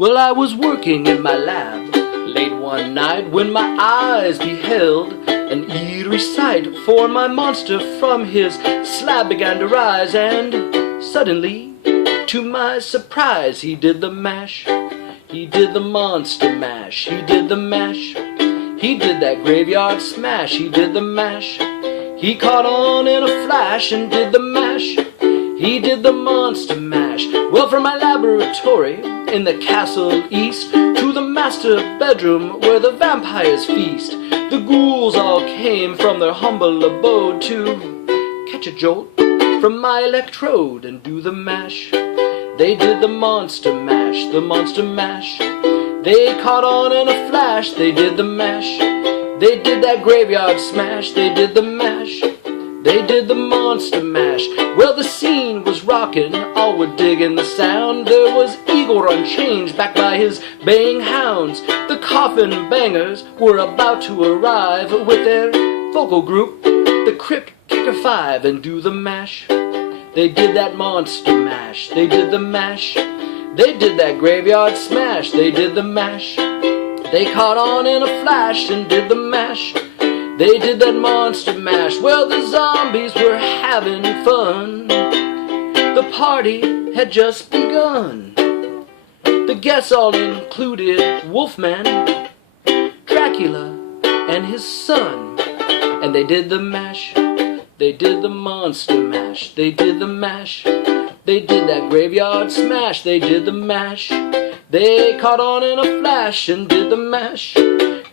Well, I was working in my lab late one night when my eyes beheld an eerie sight, for my monster from his slab began to rise, and suddenly, to my surprise, he did the mash. He did the monster mash. He did the mash. He did that graveyard smash. He did the mash. He caught on in a flash and did the mash. He did the monster mash. Well, from my laboratory in the castle east to the master bedroom where the vampires feast, the ghouls all came from their humble abode to catch a jolt from my electrode and do the mash. They did the monster mash, the monster mash. They caught on in a flash, they did the mash. They did that graveyard smash, they did the mash. They did the monster mash. Well, the scene was rockin', all were digging the sound. There was Igor on change, backed by his baying hounds. The coffin bangers were about to arrive with their vocal group, the Crypt Kicker Five, and do the mash. They did that monster mash, they did the mash. They did that graveyard smash, they did the mash. They caught on in a flash and did the mash. They did that monster mash. Well, the zombies were having fun. The party had just begun. The guests all included Wolfman, Dracula, and his son. And they did the mash. They did the monster mash. They did the mash. They did that graveyard smash. They did the mash. They caught on in a flash and did the mash.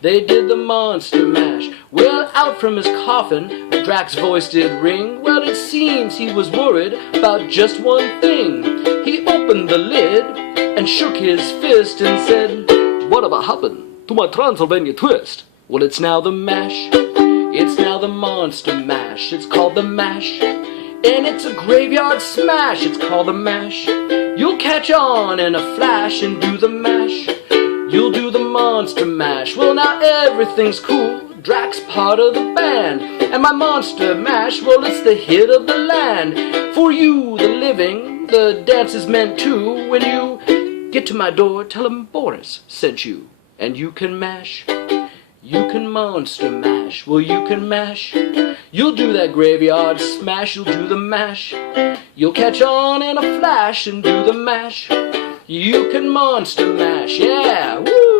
They did the monster mash. Well, out from his coffin, Drac's voice did ring. Well, it seems he was worried about just one thing. He opened the lid and shook his fist and said, "Whatever happened to my Transylvania twist?" Well, it's now the mash. It's now the monster mash. It's called the mash. And it's a graveyard smash. It's called the mash. You'll catch on in a flash and do the mash. You'll do the monster mash. Well, now everything's cool. Drac's part of the band. And my monster mash, well, it's the hit of the land. For you, the living, the dance is meant to. When you get to my door, tell 'em Boris sent you. And you can mash. You can monster mash. Well, you can mash. You'll do that graveyard smash. You'll do the mash. You'll catch on in a flash and do the mash. You can monster mash, yeah, woo!